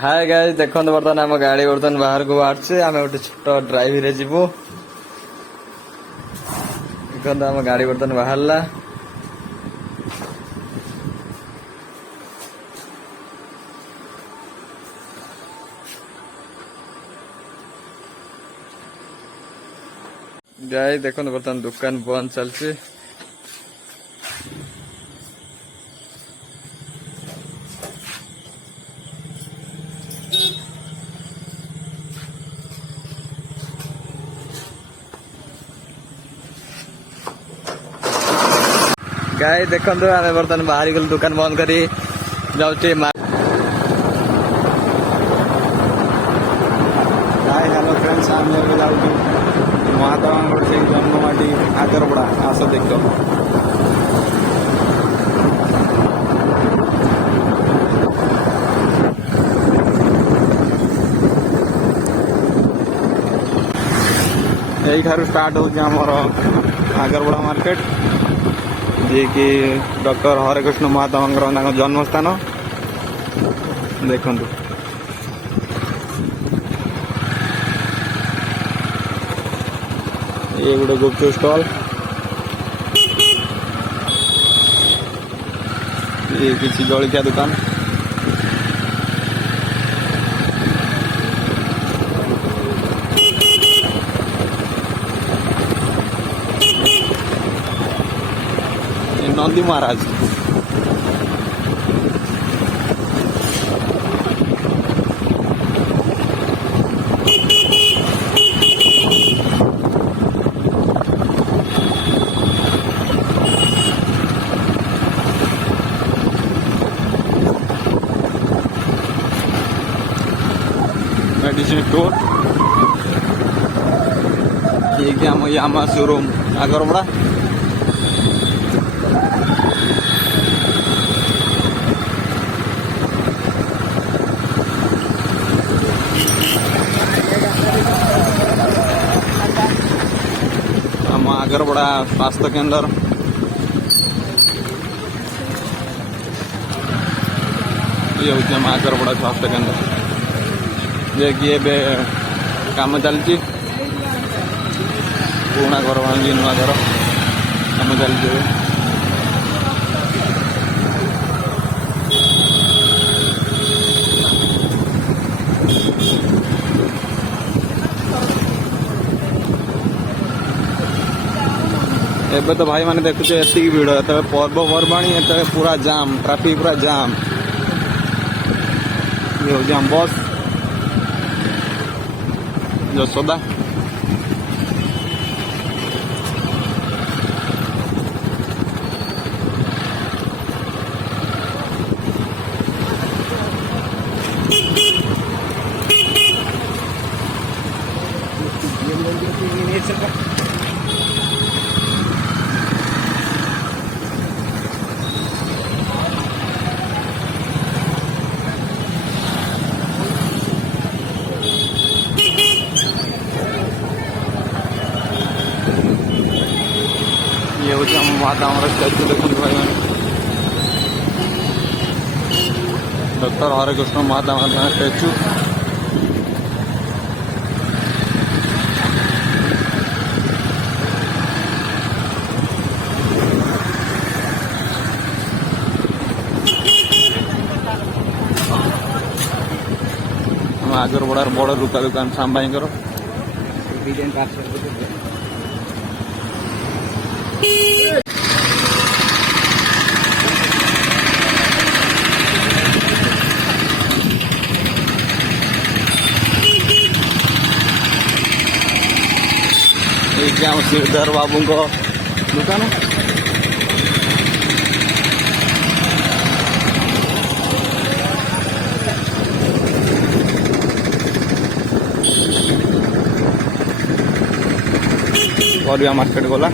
Hi guys देखो बर्तमान आम गाड़ी बर्तमान बाहर को बाहर आम गोटे छोट ड्राइव रे जीवु देखो आम गाड़ी बर्तमान बाहरला गाइस देखो बर्तमान दुकान बंद चलती गाय देखो आम बर्तमान बाहरी गल दुकान बंद करी जाऊे हेलो फ्रेंड्स आम जाऊँ महादेव से जन्ममाटी आगरपड़ा आस देख यही स्टार्ट होमर आगरपड़ा मार्केट जी कि डॉक्टर हरेकृष्ण महादेव जन्मस्थान देखु ये गोटे गुपचुप स्टॉल ये किसी जलखिया दुकान नंदी महाराज मेडिसिन स्टोर ये आम यामा शोरूम आगरपड़ा आम आगरपड़ा स्वास्थ्य केंद्र ये हूँ आम आगरपड़ा स्वास्थ्य केंद्र जे कि काम चलती पुराना घर भांगी नुआ घर काम चलती एबे तो भाई माने देखुचे एति भीड़ एत पर्वपर्वाणी एत पूरा जाम ट्रैफिक पूरा जाम ये हो जाम बस जसोदा ये हूँ महादेव स्टैचू देखते भाई मैंने डॉक्टर हरेकृष्ण महादेव स्टैचू आगरपड़ार बड़ रुका दुकान श्याम भाई श्रीधर बाबू को दुकान परिया मार्केट गला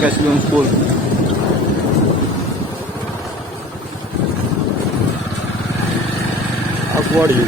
केसलुन स्कूल। अब what you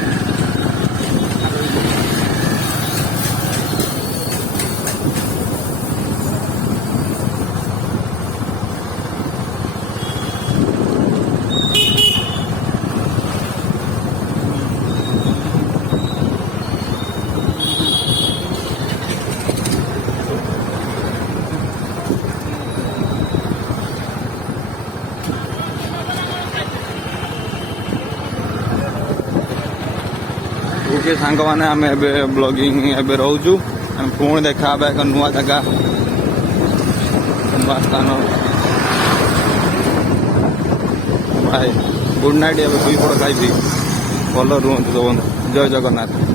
ओके सांग मैंने आम ब्लॉगिंग एवं रोचु पुणी देखा एक नुआ जगह नुआ स्थान भाई गुड नाइट। एवं दुई पड़ खाई भल रुहतु जय जगन्नाथ।